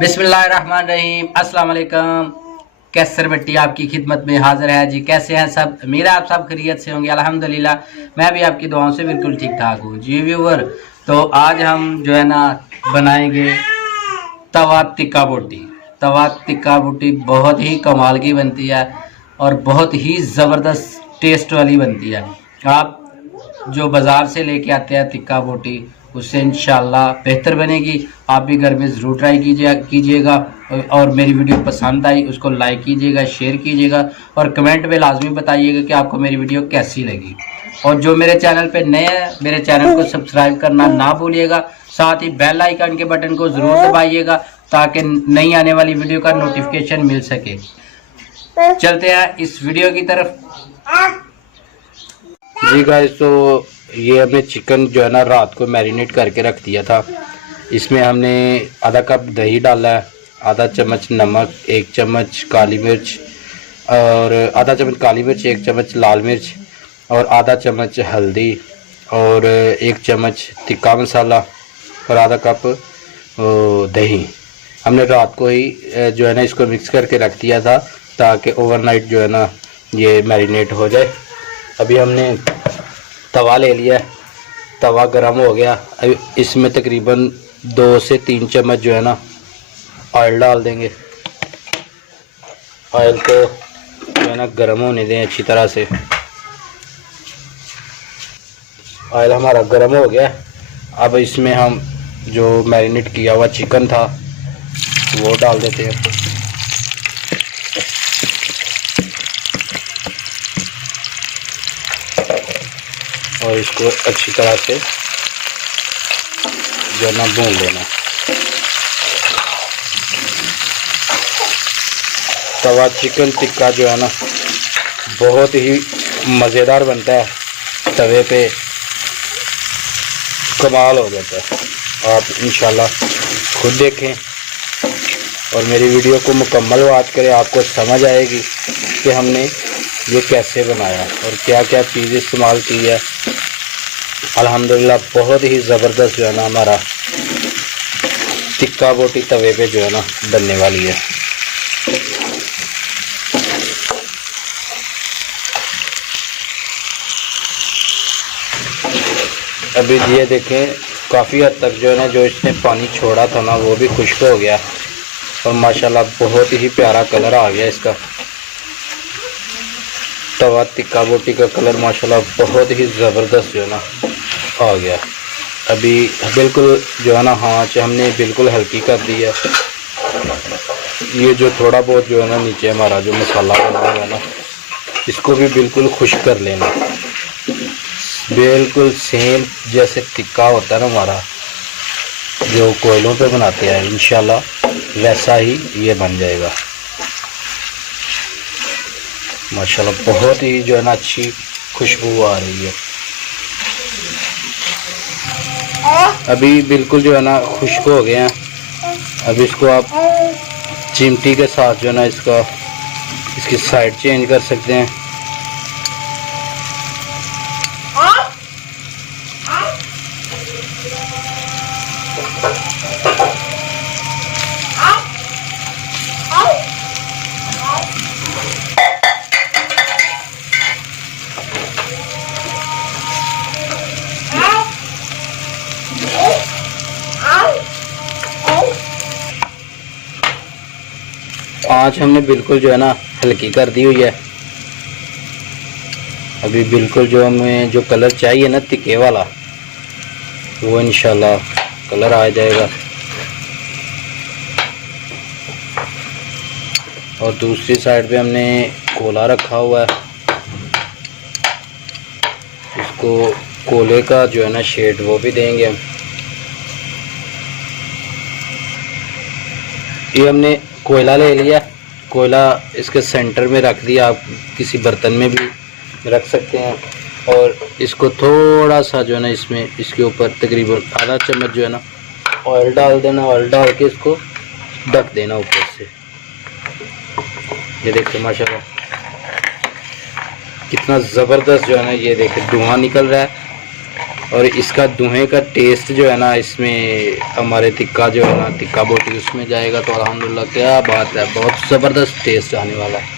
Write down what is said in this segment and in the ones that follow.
बिस्मिल्लाहिर्रहमानिर्रहीम। अस्सलाम वालेकुम। कैसर भट्टी आपकी खिदमत में हाजिर है जी। कैसे हैं सब? मेरा आप सब खैरियत से होंगे अल्हम्दुलिल्लाह। मैं भी आपकी दुआओं से बिल्कुल ठीक ठाक हूँ जी व्यूवर। तो आज हम जो है ना बनाएंगे तवा टिक्का बोटी। तवा टिक्का बोटी बहुत ही कमाल की बनती है और बहुत ही ज़बरदस्त टेस्ट वाली बनती है। आप जो बाज़ार से लेके आते हैं टिक्का बोटी, उससे इंशाल्लाह बेहतर बनेगी। आप भी घर में ज़रूर ट्राई कीजिएगा। और मेरी वीडियो पसंद आई उसको लाइक कीजिएगा, शेयर कीजिएगा और कमेंट में लाजमी बताइएगा कि आपको मेरी वीडियो कैसी लगी। और जो मेरे चैनल पे नए हैं, मेरे चैनल को सब्सक्राइब करना ना भूलिएगा। साथ ही बेल आइकन के बटन को ज़रूर दबाइएगा ताकि नई आने वाली वीडियो का नोटिफिकेशन मिल सके। चलते हैं इस वीडियो की तरफ। जी गाइस, तो ये हमने चिकन जो है ना रात को मैरिनेट करके रख दिया था। इसमें हमने आधा कप दही डाला है, आधा चम्मच नमक, 1 चम्मच काली मिर्च और आधा चम्मच काली मिर्च, 1 चम्मच लाल मिर्च और आधा चम्मच हल्दी और 1 चम्मच टिक्का मसाला और आधा कप दही। हमने रात को ही जो है ना इसको मिक्स करके रख दिया था ताकि ओवरनाइट जो है ना ये मैरिनेट हो जाए। अभी हमने तवा ले लिया, तवा गरम हो गया। अभी इसमें तकरीबन 2 से 3 चम्मच जो है ना ऑयल डाल देंगे। ऑयल को जो है ना गरम होने दें अच्छी तरह से। ऑयल हमारा गरम हो गया। अब इसमें हम जो मैरिनेट किया हुआ चिकन था वो डाल देते हैं। और इसको अच्छी तरह से जो है ना भून लेना। तवा चिकन टिक्का जो है ना बहुत ही मज़ेदार बनता है, तवे पे कमाल हो जाता है। आप इंशाल्लाह खुद देखें और मेरी वीडियो को मुकम्मल वॉच करें, आपको समझ आएगी कि हमने ये कैसे बनाया और क्या क्या चीज़ इस्तेमाल की है। अल्हम्दुलिल्लाह बहुत ही ज़बरदस्त जो है ना हमारा टिक्का बोटी तवे पे जो है ना बनने वाली है। अभी ये देखें काफ़ी हद तक जो है ना जो इसने पानी छोड़ा था ना वो भी खुश्क हो गया और माशाल्लाह बहुत ही प्यारा कलर आ गया इसका। तवा टिक्का बोटी का कलर माशाल्लाह बहुत ही ज़बरदस्त जो है ना आ गया। अभी बिल्कुल जो है ना आँच हमने बिल्कुल हल्की कर दी है। ये जो थोड़ा बहुत जो है ना नीचे हमारा जो मसाला बना हुआ है ना इसको भी बिल्कुल खुश्क कर लेना। बिल्कुल सेम जैसे टिक्का होता है ना हमारा जो कोयलों पे बनाते हैं, इंशाल्लाह वैसा ही ये बन जाएगा। माशाल्लाह बहुत ही जो है ना अच्छी खुशबू आ रही है। अभी बिल्कुल जो है ना खुश्क हो गए हैं। अब इसको आप चिमटी के साथ जो है ना इसकी साइड चेंज कर सकते हैं। आँच हमने बिल्कुल जो है ना हल्की कर दी हुई है। अभी बिल्कुल जो हमें जो कलर चाहिए ना तिक्के वाला वो इंशाल्लाह कलर आ जाएगा। और दूसरी साइड पे हमने कोला रखा हुआ है, इसको कोले का जो है ना शेड वो भी देंगे हम। ये हमने कोयला ले लिया, कोयला इसके सेंटर में रख दिया। आप किसी बर्तन में भी रख सकते हैं और इसको थोड़ा सा जो है ना इसके ऊपर तकरीबन आधा चम्मच जो है ना ऑयल डाल देना। ऑयल डाल के इसको ढक देना ऊपर से। ये देखिए माशाल्लाह कितना ज़बरदस्त जो है ना ये देखिए धुआं निकल रहा है और इसका धुएं का टेस्ट जो है ना इसमें हमारे टिक्का जो है ना टिक्का बोटी उसमें जाएगा तो अल्हम्दुलिल्लाह क्या बात है, बहुत ज़बरदस्त टेस्ट आने वाला है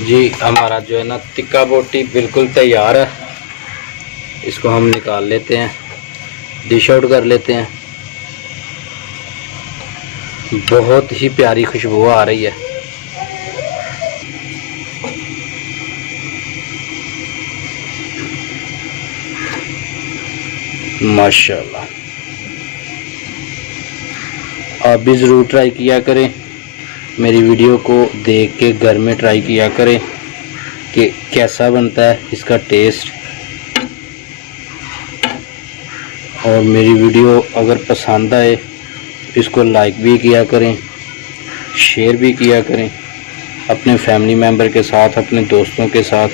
जी। हमारा जो है ना टिक्का बोटी बिल्कुल तैयार है। इसको हम निकाल लेते हैं, डिश आउट कर लेते हैं। बहुत ही प्यारी खुशबू आ रही है। माशाल्लाह, आप भी ज़रूर ट्राई किया करें, मेरी वीडियो को देख के घर में ट्राई किया करें कि कैसा बनता है इसका टेस्ट। और मेरी वीडियो अगर पसंद आए इसको लाइक भी किया करें, शेयर भी किया करें अपने फैमिली मेम्बर के साथ, अपने दोस्तों के साथ,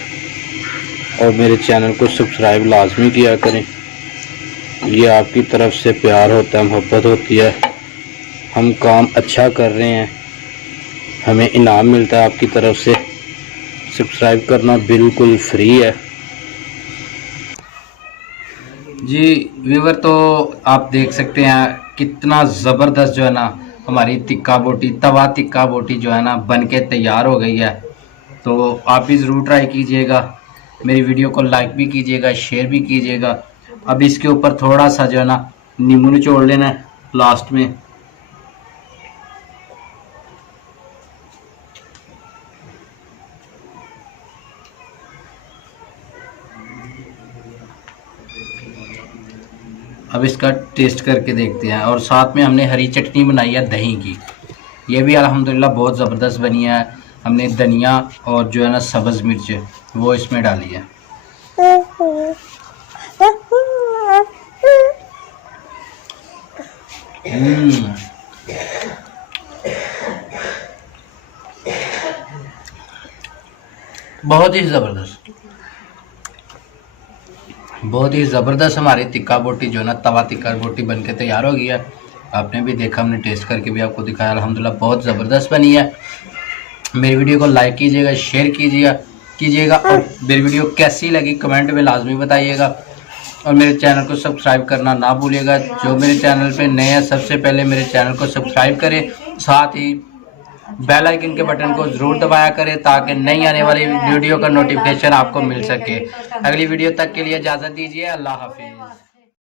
और मेरे चैनल को सब्सक्राइब लाजमी किया करें। ये आपकी तरफ से प्यार होता है, मोहब्बत होती है, हम काम अच्छा कर रहे हैं, हमें इनाम मिलता है आपकी तरफ से। सब्सक्राइब करना बिल्कुल फ्री है जी। व्यूवर, तो आप देख सकते हैं कितना ज़बरदस्त जो है ना हमारी टिक्का बोटी, तवा टिक्का बोटी जो है ना बन के तैयार हो गई है। तो आप भी ज़रूर ट्राई कीजिएगा, मेरी वीडियो को लाइक भी कीजिएगा, शेयर भी कीजिएगा। अब इसके ऊपर थोड़ा सा जो है ना नींबू निचोड़ लेना है लास्ट में। अब इसका टेस्ट करके देखते हैं। और साथ में हमने हरी चटनी बनाई है दही की, ये भी अल्हम्दुलिल्लाह बहुत ज़बरदस्त बनी है। हमने धनिया और जो है ना सब्ज़ मिर्च वो इसमें डाली है। बहुत ही ज़बरदस्त, बहुत ही ज़बरदस्त हमारी टिक्का बोटी जो है ना तवा टिक्का बोटी बनके तैयार हो गई है। आपने भी देखा, हमने टेस्ट करके भी आपको दिखाया, अल्हम्दुलिल्लाह बहुत ज़बरदस्त बनी है। मेरी वीडियो को लाइक कीजिएगा, शेयर कीजिएगा और मेरी वीडियो कैसी लगी कमेंट में लाजमी बताइएगा। और मेरे चैनल को सब्सक्राइब करना ना भूलिएगा। जो मेरे चैनल पे नए हैं सबसे पहले मेरे चैनल को सब्सक्राइब करें, साथ ही बेल आइकन के बटन को ज़रूर दबाया करें ताकि नई आने वाली वीडियो का नोटिफिकेशन आपको मिल सके। अगली वीडियो तक के लिए इजाज़त दीजिए। अल्लाह हाफिज़।